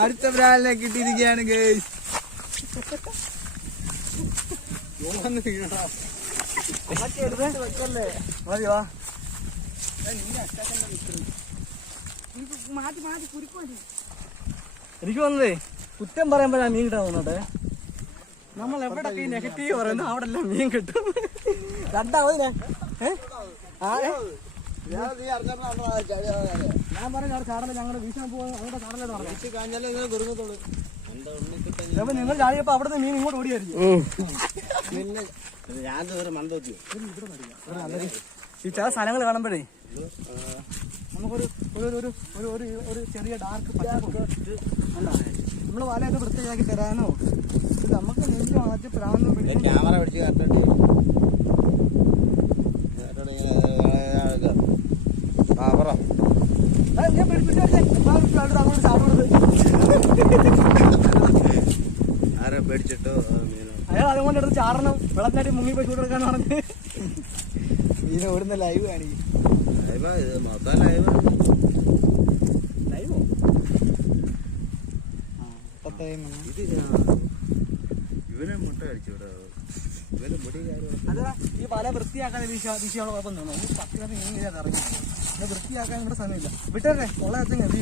അടുത്ത ബ്രാലിനെ കിട്ടിയിരിക്കുകയാണ് ഗൈസ്. എനിക്ക് വന്നതേ കുറ്റം പറയുമ്പോ ഞാൻ മീൻ കിട്ടാൻ തോന്നട്ടെ. നമ്മൾ എവിടെയൊക്കെ ഈ നെഗറ്റീവ് പറയുന്നു അവിടെ എല്ലാം മീൻ കിട്ടും. രണ്ടാമത് ഞാൻ പറഞ്ഞു ചാടല ഞങ്ങള് വീശാൻ പോകുന്ന അവിടെ ചാടലെന്ന് പറഞ്ഞു. അപ്പൊ നിങ്ങൾ ചാടിയപ്പോ അവിടുന്ന് മീൻ ഇങ്ങോട്ട് ഓടിയായിരിക്കും. ഈ ചില സ്ഥലങ്ങൾ കാണുമ്പോഴേ നമുക്കൊരു ഒരു ചെറിയ ഡാർക്ക് പച്ചപ്പ് അല്ല നമ്മള് വലയൊക്കെ വൃത്തിയാക്കി തരാനോ ഇത് നമുക്ക് നെല്ല് മാറ്റി പ്രാന്തം ക്യാമറ പിടിച്ച് കറക്റ്റ് പേടിച്ചിട്ടോ അയാൾ അതുകൊണ്ട് എടുത്ത് ചാടണം വെള്ളത്തിനായിട്ട് മുങ്ങി പോയി ചൂടെടുക്കാന്ന് പറഞ്ഞ് ഇതിനെ ഓടുന്ന ലൈവ് കാണിക്കും. മൊത്തം ലൈവോ ഇത് ഇവനെ മുട്ട കഴിച്ചൂടോ. ഇവന് മുടി അതാ ഈ വല വൃത്തിയാക്കാൻ ദിശയുള്ള കുഴപ്പം തോന്നുന്നു. ഈ 10 മീൻ ഇറങ്ങി പിന്നെ വൃത്തിയാക്കാൻ ഇവിടെ സമയമില്ല. വിട്ടേ കൊള്ളാത്ത എന്ത്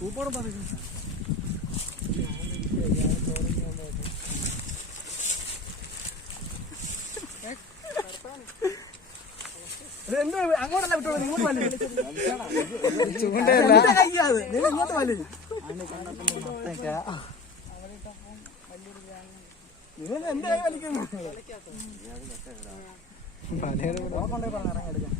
പൂപ്പോടും പറഞ്ഞു അങ്ങോട്ടല്ല വിട്ടോളൂ. ഇങ്ങോട്ട് വല്ലേ ചൂണ്ടയല്ല ഇങ്ങോട്ട് വല്ലേ നിങ്ങൾ എന്തായി വലിക്കുന്നു കൊണ്ടേ പറഞ്ഞ ഇറങ്ങിയെടുക്കാം.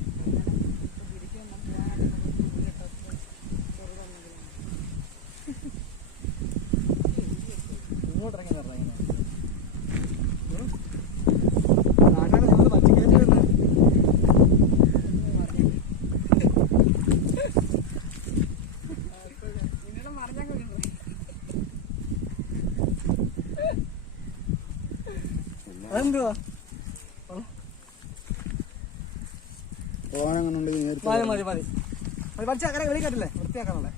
ഇങ്ങോട്ട് ഇറങ്ങി നാട്ടാണ് ഞങ്ങൾ പച്ചക്കറി വരുന്നത്. അതെന്തുവാ ഓണങ്ങനെ മതി മതി മതി മതി പഠിച്ച അങ്ങനെ വെളിക്കാട്ടില്ലേ വൃത്തിയാക്കാനുള്ളേ.